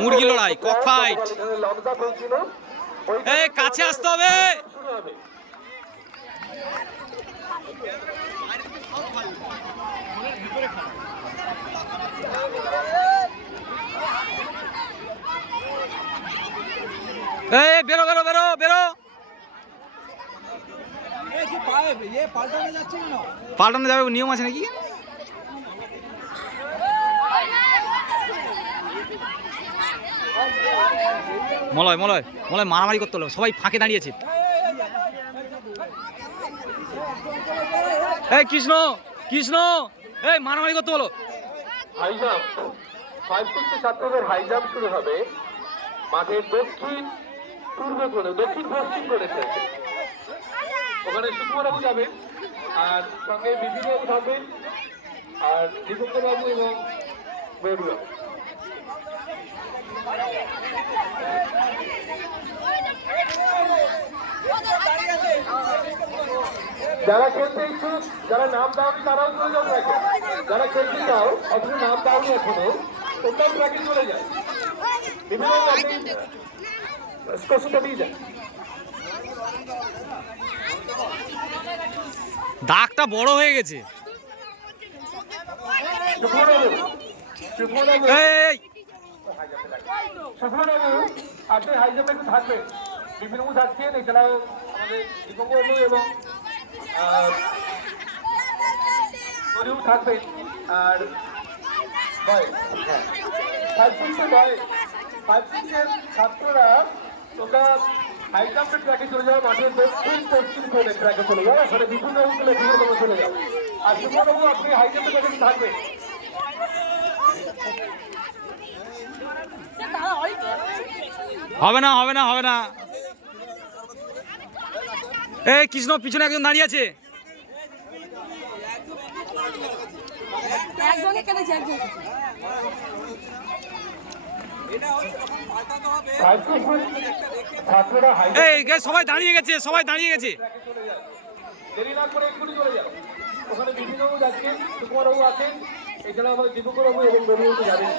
মুরগি লড়াই, cock fight. এই কাছে আসতে হবে। এই বেরো বেরো বেরো বেরো। পাল্টানো যাবে, নিয়ম আছে নাকি? মলয় মলয় মলয় মারামারি করতে হলো, সবাই ফাঁকে দাঁড়িয়েছে। এই কৃষ্ণ কৃষ্ণ, এই মারামারি করতে হলো। হাই জাম্প 5-6 ছাত্রদের হাই জাম্প শুরু হবে মাঠের দক্ষিণ পূর্ব করে, দক্ষিণ পশ্চিম করেছে। ওখানে সুকুমারবাবু যাবেন, আর সঙ্গে বিপিবাবু থাকবেন, আর দীপঙ্করবাবু এবং বেরুয়া। যারা খেলতে ইচ্ছুক, যারা নাম দাওনি তারাও চলে যাও ট্র্যাকে। যারা খেলতে চাও অথচ নাম দাওনি এখনো, তোমরাও ট্র্যাকে চলে যাও। বিভিন্ন স্কোরশিটটা দিয়ে যায়। দাগটা বড় হয়ে গেছে। আপনি হাই জাম্পে একটু থাকবেন, বিপিনবাবু থাকছেন, এছাড়াও আমাদের দীপঙ্করবাবু এবং থাকবেন। আর 5-6 ছাত্ররা তোমরা হাই জাম্পের ট্র্যাকে চলে যাও, মাঠের দক্ষিণ পশ্চিম কোণের ট্র্যাকে চলে যাও। ওখানে বিপিনবাবু চলে যাও। আর সুকুমারবাবু আপনি হাই জাম্পের ট্র্যাকে থাকবেন। হবে না হবে না হবে না। এই কৃষ্ণ পিছনে একজন দাঁড়িয়ে আছে। এই সবাই দাঁড়িয়ে গেছে, সবাই দাঁড়িয়ে গেছে। দেরি না করে এক্ষুনি চলে যাও। ওখানে বিপিনবাবু যাচ্ছেন, সুকুমারবাবু আছেন, এছাড়া আমাদের দীপঙ্করবাবু এবং বেরুবাবু যাবেন।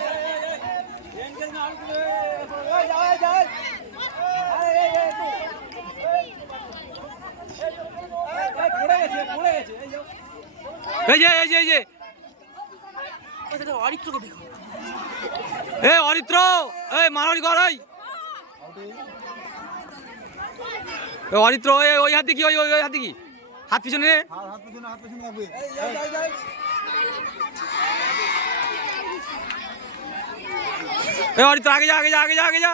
এই যে এই যে এই যে এই অরিত্র, এই মারামারি কর। অরিত্র ওই হাত কি, ওই ওই হাত কি, হাত পিছনে। এই অরিত্র আগে যা আগে যা আগে যা আগে যা।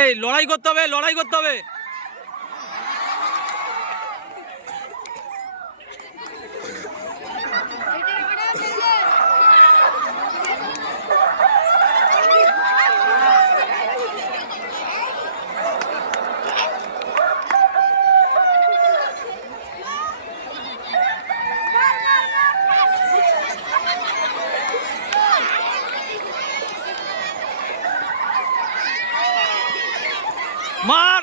এই লড়াই করতে হবে, লড়াই করতে হবে। মার